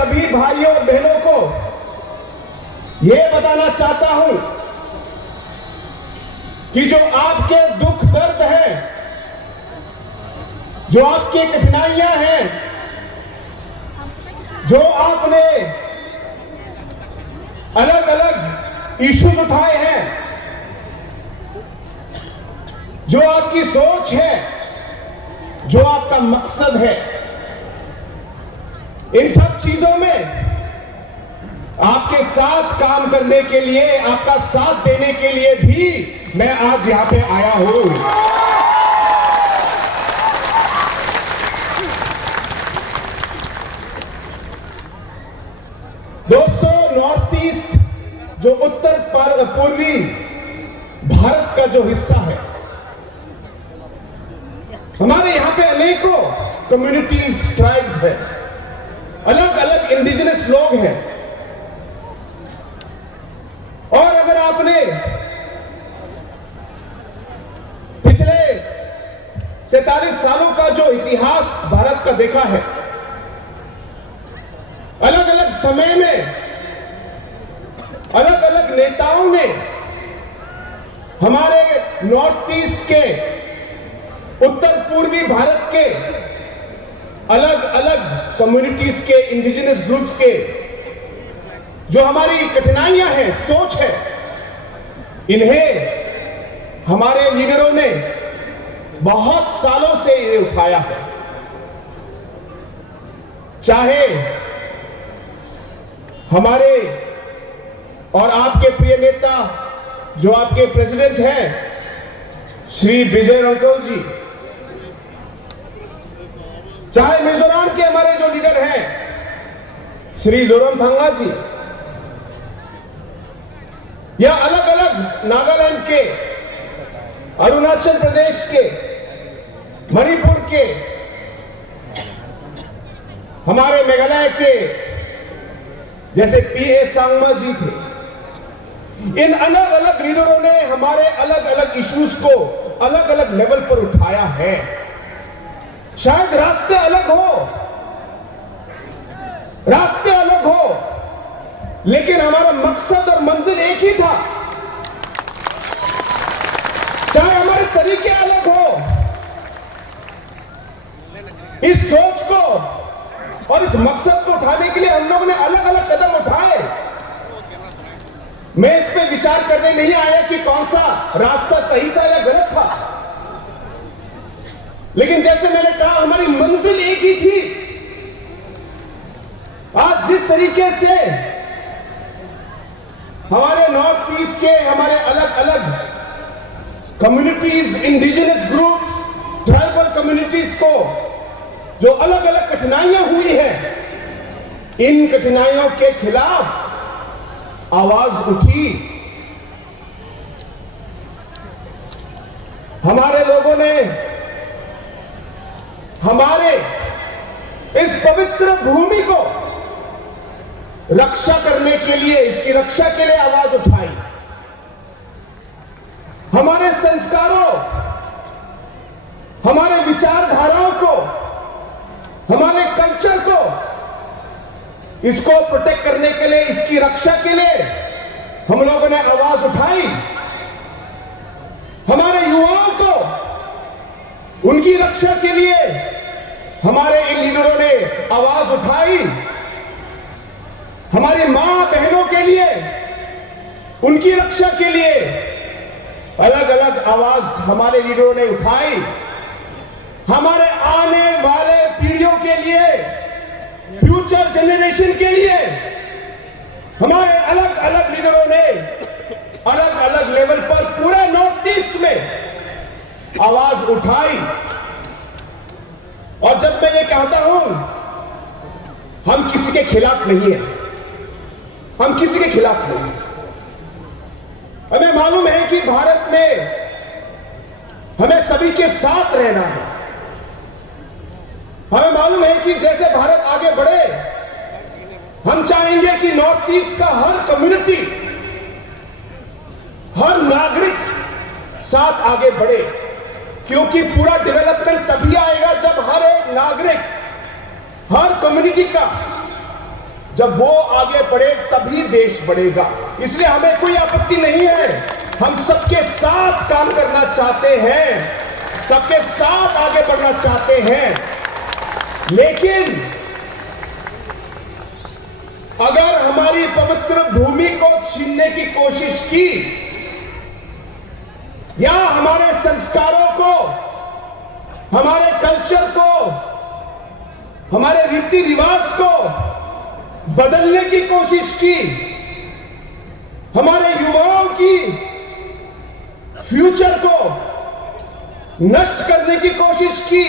सभी भाइयों और बहनों को यह बताना चाहता हूं कि जो आपके दुख दर्द है, जो आपकी कठिनाइयां हैं, जो आपने अलग अलग इश्यूज उठाए हैं, जो आपकी सोच है, जो आपका मकसद है, इन सब चीजों में आपके साथ काम करने के लिए, आपका साथ देने के लिए भी मैं आज यहां पे आया हूं। दोस्तों, नॉर्थ ईस्ट जो उत्तर पूर्वी भारत का जो हिस्सा है, हमारे यहां पे अनेकों कम्युनिटीज, ट्राइब्स है, अलग अलग इंडिजिनस लोग हैं। और अगर आपने पिछले 47 सालों का जो इतिहास भारत का देखा है, अलग अलग समय में अलग अलग नेताओं ने हमारे नॉर्थ ईस्ट के, उत्तर पूर्वी भारत के अलग अलग कम्युनिटीज के, इंडिजिनस ग्रुप्स के जो हमारी कठिनाइयां हैं, सोच है, इन्हें हमारे लीडरों ने बहुत सालों से ये उठाया है। चाहे हमारे और आपके प्रिय नेता जो आपके प्रेसिडेंट हैं श्री विजय रंकोल जी, चाहे मिजोरम के हमारे जो लीडर हैं श्री जोरमथंगा जी, या अलग अलग नागालैंड के, अरुणाचल प्रदेश के, मणिपुर के, हमारे मेघालय के जैसे पीए सांगमा जी थे, इन अलग अलग लीडरों ने हमारे अलग अलग इश्यूज को अलग अलग लेवल पर उठाया है। शायद रास्ते अलग हो, लेकिन हमारा मकसद और मंजिल एक ही था। चाहे हमारे तरीके अलग हो, इस सोच को और इस मकसद को उठाने के लिए हम लोगों ने अलग अलग कदम उठाए। मैं इस पे विचार करने नहीं आया कि कौन सा रास्ता सही था या गलत था, लेकिन जैसे मैंने कहा, हमारी मंजिल एक ही थी। आज जिस तरीके से हमारे नॉर्थ ईस्ट के हमारे अलग अलग communities, indigenous groups, tribal communities को जो अलग अलग कठिनाइयां हुई हैं, इन कठिनाइयों के खिलाफ आवाज उठी। हमारे लोगों ने हमारे इस पवित्र भूमि को रक्षा करने के लिए, इसकी रक्षा के लिए आवाज उठाई। हमारे संस्कारों, हमारे विचारधाराओं को, हमारे कल्चर को, इसको प्रोटेक्ट करने के लिए, इसकी रक्षा के लिए हम लोगों ने आवाज उठाई। हमारे युवाओं को उनकी रक्षा के लिए हमारे इन लीडरों ने आवाज उठाई। हमारी मां बहनों के लिए, उनकी रक्षा के लिए अलग अलग आवाज हमारे लीडरों ने उठाई। हमारे आने वाले पीढ़ियों के लिए, फ्यूचर जनरेशन के लिए हमारे अलग अलग लीडरों ने अलग अलग लेवल पर पूरे नॉर्थ ईस्ट में आवाज उठाई। और जब मैं ये कहता हूं, हम किसी के खिलाफ नहीं है, हम किसी के खिलाफ नहीं। हमें मालूम है कि भारत में हमें सभी के साथ रहना है। हमें मालूम है कि जैसे भारत आगे बढ़े, हम चाहेंगे कि नॉर्थ ईस्ट का हर कम्युनिटी, हर नागरिक साथ आगे बढ़े, क्योंकि पूरा डेवलपमेंट तभी आएगा जब हर एक नागरिक, हर कम्युनिटी का जब वो आगे बढ़े तभी देश बढ़ेगा। इसलिए हमें कोई आपत्ति नहीं है, हम सबके साथ काम करना चाहते हैं, सबके साथ आगे बढ़ना चाहते हैं। लेकिन अगर हमारी पवित्र भूमि को छीनने की कोशिश की या हमारे संस्कारों को, हमारे कल्चर को, हमारे रीति रिवाज को बदलने की कोशिश की, हमारे युवाओं की फ्यूचर को नष्ट करने की कोशिश की,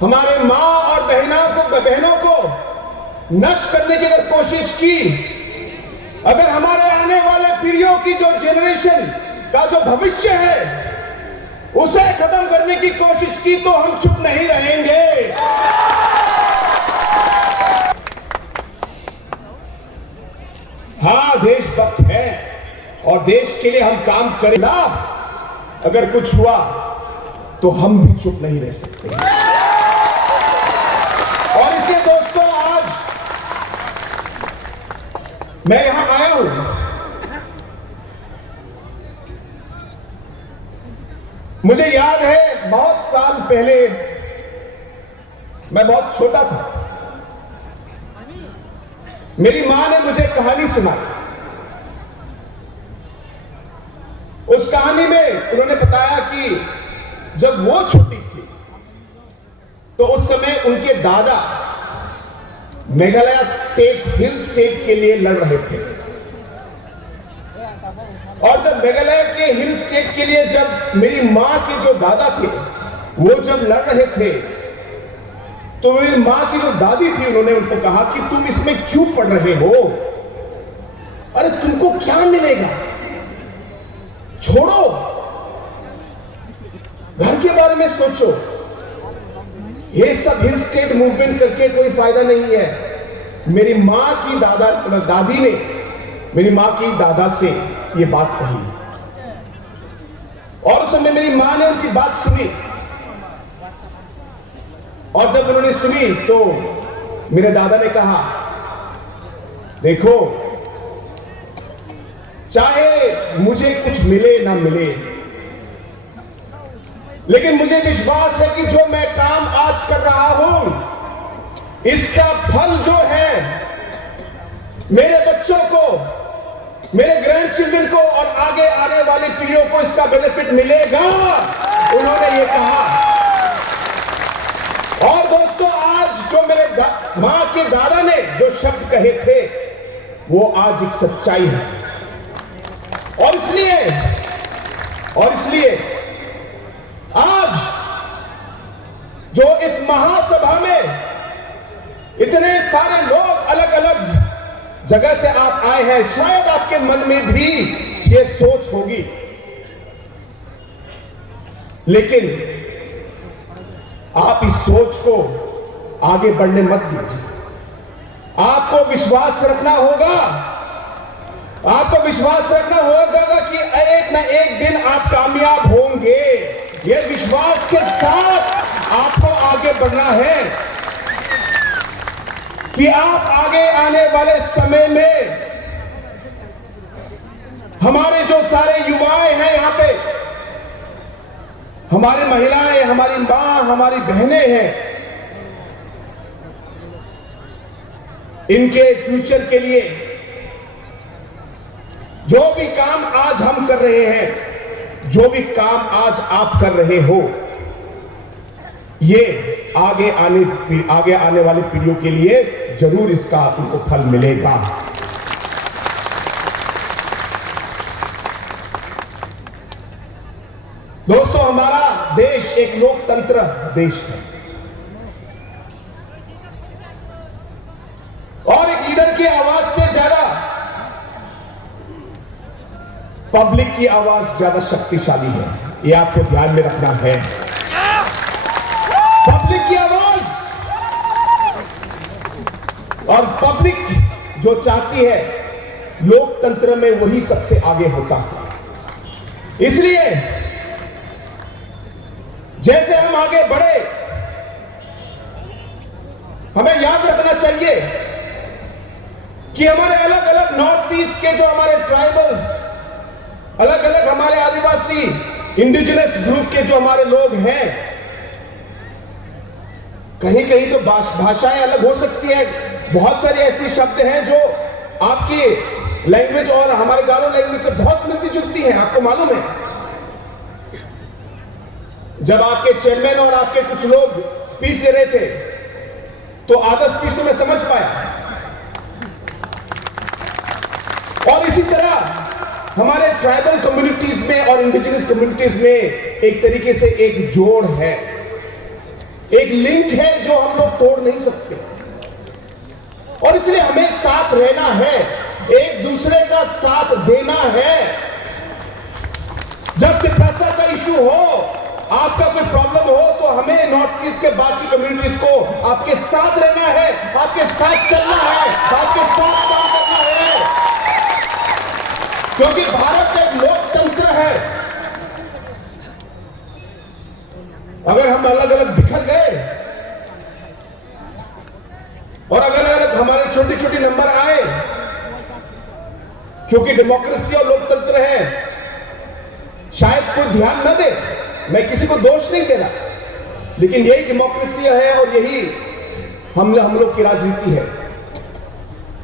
हमारे मां और बहनों को नष्ट करने की अगर कोशिश की, अगर हमारे आने वाले पीढ़ियों की जो जनरेशन का जो भविष्य है उसे खत्म करने की कोशिश की, तो हम चुप नहीं रहेंगे। हाँ, देशभक्त है और देश के लिए हम काम करेंगे। अगर कुछ हुआ तो हम भी चुप नहीं रह सकते। और इसलिए दोस्तों, आज मैं यहां आया हूं, मुझे याद है बहुत साल पहले, मैं बहुत छोटा था, मेरी मां ने मुझे कहानी सुनाई। उस कहानी में उन्होंने बताया कि जब वो छोटी थी तो उस समय उनके दादा मेघालय स्टेट, हिल स्टेट के लिए लड़ रहे थे। और जब मेघालय के हिल स्टेट के लिए जब मेरी मां के जो दादा थे वो जब लड़ रहे थे, तो मेरी मां की जो दादी थी उन्होंने उनको कहा कि तुम इसमें क्यों पढ़ रहे हो, अरे तुमको क्या मिलेगा, छोड़ो, घर के बारे में सोचो, ये सब हिल स्टेट मूवमेंट करके कोई फायदा नहीं है। मेरी मां की दादी ने मेरी मां की दादा से ये बात कही और उस समय मेरी मां ने उनकी बात सुनी। और जब उन्होंने सुनी तो मेरे दादा ने कहा, देखो, चाहे मुझे कुछ मिले ना मिले, लेकिन मुझे विश्वास है कि जो मैं काम आज कर रहा हूं इसका फल जो है मेरे बच्चों को, मेरे ग्रैंड चिल्ड्रन को और आगे आने वाली पीढ़ियों को इसका बेनिफिट मिलेगा, उन्होंने ये कहा। और दोस्तों, आज जो मेरे मां के दादा ने जो शब्द कहे थे वो आज एक सच्चाई है। और इसलिए आज जो इस महासभा में इतने सारे लोग अलग अलग जगह से आप आए हैं, शायद आपके मन में भी ये सोच होगी, लेकिन आप इस सोच को आगे बढ़ने मत दीजिए। आपको विश्वास रखना होगा, आपको विश्वास रखना होगा कि एक न एक दिन आप कामयाब होंगे। ये विश्वास के साथ आपको आगे बढ़ना है कि आप आगे आने वाले समय में हमारे जो सारे युवाएं हैं यहां पे, हमारी महिलाएं, हमारी मां, हमारी बहनें हैं, इनके फ्यूचर के लिए जो भी काम आज हम कर रहे हैं, जो भी काम आज आप कर रहे हो, ये आगे आने वाली पीढ़ियों के लिए जरूर इसका उनको फल मिलेगा। दोस्तों, हमारा देश एक लोकतंत्र देश है और एक लीडर की आवाज से ज्यादा पब्लिक की आवाज ज्यादा शक्तिशाली है। ये आपको ध्यान में रखना है। पब्लिक की आवाज और पब्लिक जो चाहती है, लोकतंत्र में वही सबसे आगे होता है। इसलिए जैसे हम आगे बढ़े, हमें याद रखना चाहिए कि हमारे अलग अलग नॉर्थ ईस्ट के जो हमारे ट्राइबल्स, अलग अलग हमारे आदिवासी इंडिजिनस ग्रुप के जो हमारे लोग हैं, कहीं कहीं तो भाषाएं अलग हो सकती है, बहुत सारे ऐसे शब्द हैं जो आपकी लैंग्वेज और हमारे गारो लैंग्वेज से बहुत मिलती जुलती है, आपको मालूम है। जब आपके चेयरमैन और आपके कुछ लोग स्पीच दे रहे थे तो आधा स्पीच तो मैं समझ पाया, और इसी तरह हमारे ट्राइबल कम्युनिटीज में और इंडिजिनस कम्युनिटीज में एक तरीके से एक जोड़ है, एक लिंक है जो हम लोग तोड़ नहीं सकते, और इसलिए हमें साथ रहना है, एक दूसरे का साथ देना है। जब पैसा का इशू हो, आपका कोई प्रॉब्लम हो, तो हमें नॉर्थ ईस्ट के बाकी कम्युनिटीज को आपके साथ रहना है, आपके साथ चलना है, आपके साथ काम करना है, क्योंकि भारत एक लोकतंत्र है। अगर हम अलग अलग बिखर गए और अगर अलग हमारे छोटी छोटी नंबर आए, क्योंकि डेमोक्रेसी और लोकतंत्र है, शायद कोई ध्यान न दे, मैं किसी को दोष नहीं दे रहा, लेकिन यही डेमोक्रेसी है और यही हम लोग की राजनीति है।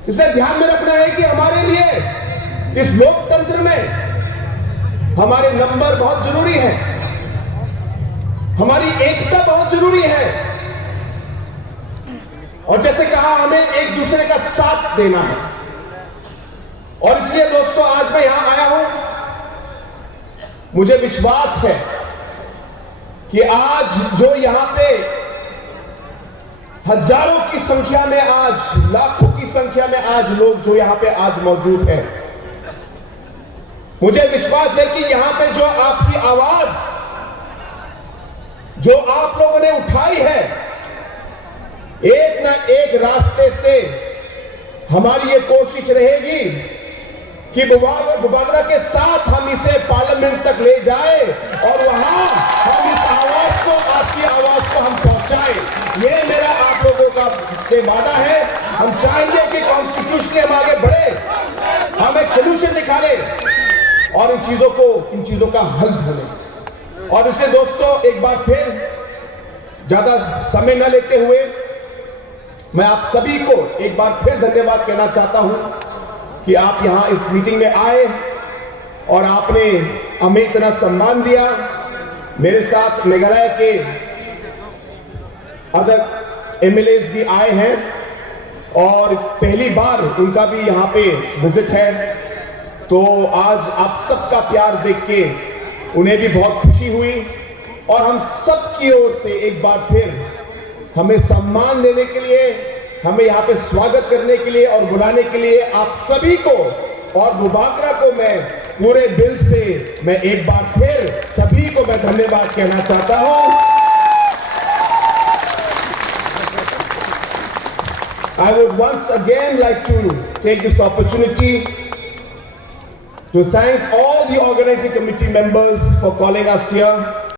इसे ध्यान में रखना है कि हमारे लिए इस लोकतंत्र में हमारे नंबर बहुत जरूरी है, हमारी एकता बहुत जरूरी है, और जैसे कहा हमें एक दूसरे का साथ देना है। और इसलिए दोस्तों आज मैं यहां आया हूं, मुझे विश्वास है कि आज जो यहां पे हजारों की संख्या में, आज लाखों की संख्या में आज लोग जो यहां पे आज मौजूद हैं, मुझे विश्वास है कि यहां पे जो आपकी आवाज जो आप लोगों ने उठाई है, एक ना एक रास्ते से हमारी ये कोशिश रहेगी कि बुबागरा के साथ हम इसे पार्लियामेंट तक ले जाए और वहां हम इस आवाज को, आपकी आवाज को हम पहुंचाएं। ये मेरा आप लोगों का से वादा है। हम चाहेंगे कि कॉन्स्टिट्यूशन हम आगे बढ़े, हम एक सोल्यूशन निकालें और इन चीजों का हल ढूंढें। और इससे दोस्तों एक बार फिर ज्यादा समय न लेते हुए मैं आप सभी को एक बार फिर धन्यवाद कहना चाहता हूं कि आप यहां इस मीटिंग में आए और आपने हमें इतना सम्मान दिया। मेरे साथ मेघालय के अदर एमएलएस भी आए हैं और पहली बार उनका भी यहां पे विजिट है, तो आज आप सबका प्यार देख के उन्हें भी बहुत खुशी हुई। और हम सब की ओर से एक बार फिर हमें सम्मान देने के लिए, हमें यहाँ पे स्वागत करने के लिए और बुलाने के लिए आप सभी को और बुबागरा को मैं पूरे दिल से मैं एक बार फिर सभी को मैं धन्यवाद कहना चाहता हूं। I would once again like to take this opportunity to thank all the organizing committee members for calling us here.